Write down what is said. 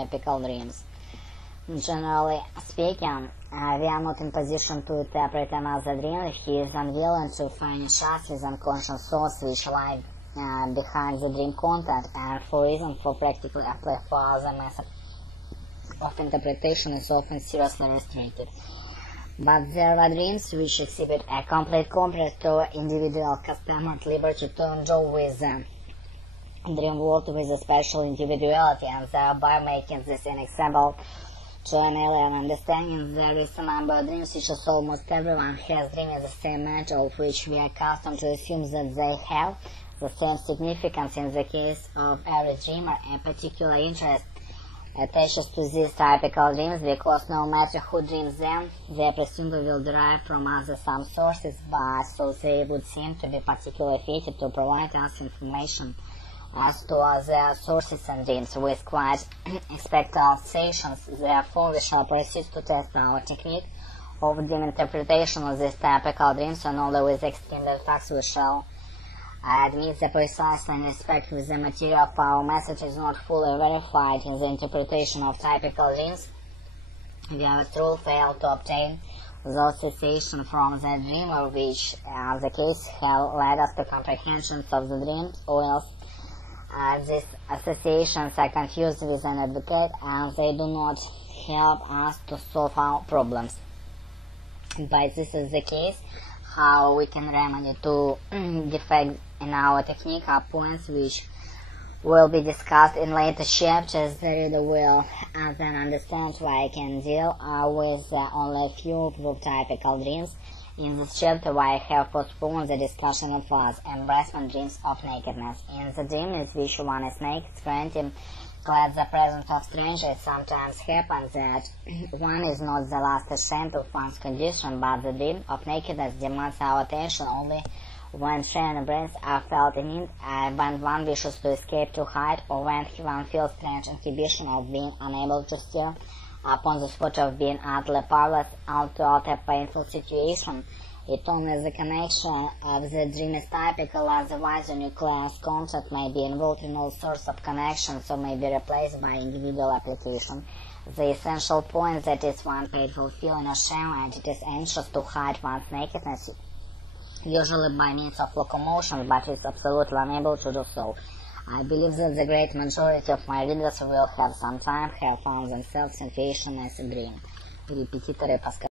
typical dreams. Generally speaking, we are not in position to interpret another dream if he is unwilling to furnish us with unconscious thoughts which lie behind the dream content, and for reason for practically apply for other method of interpretation is often seriously restricted. But there are dreams which exhibit a complete commitment to individual customer liberty to enjoy with the dream world with a special individuality, and thereby making this inaccessible to an alien understanding. There is a number of dreams which is almost everyone has dreamed in the same matter, of which we are accustomed to assume that they have the same significance. In the case of every dreamer, a particular interest attaches to these typical dreams, because no matter who dreams them, they presumably will derive from other some sources, but so they would seem to be particularly fitted to provide us information as to other sources and dreams with quite expectations. Therefore, we shall proceed to test our technique of dream interpretation of these typical dreams, and only with extreme facts we shall admit the precise and respect with the material of our message is not fully verified in the interpretation of typical dreams. We have a true failed to obtain those citations from the dreamer which, as the case, have led us to comprehensions of the dreams, or else these associations are confused with an advocate, and they do not help us to solve our problems. But this is the case, how we can remedy two defects in our technique are points which will be discussed in later chapters. The reader will then understand why I can deal with only a few of the typical dreams. In this chapter, why I have postponed the discussion of us embracement dreams of nakedness. In the dream in which one is naked, granting glad the presence of strangers, it sometimes happens that one is not the last ashamed of one's condition, but the dream of nakedness demands our attention only when shame and brains are felt in it, when one wishes to escape to hide, or when one feels strange inhibition of being unable to steer upon the spot of being utterly powerless out a painful situation. It only the connection of the dream is typical, otherwise the nucleus concept may be involved in all sorts of connections, or may be replaced by individual application. The essential point that is one painful feeling of shame, and it is anxious to hide one's nakedness, usually by means of locomotion, but is absolutely unable to do so. I believe that the great majority of my readers will have some time have found themselves in situation as a dream. Репетиторы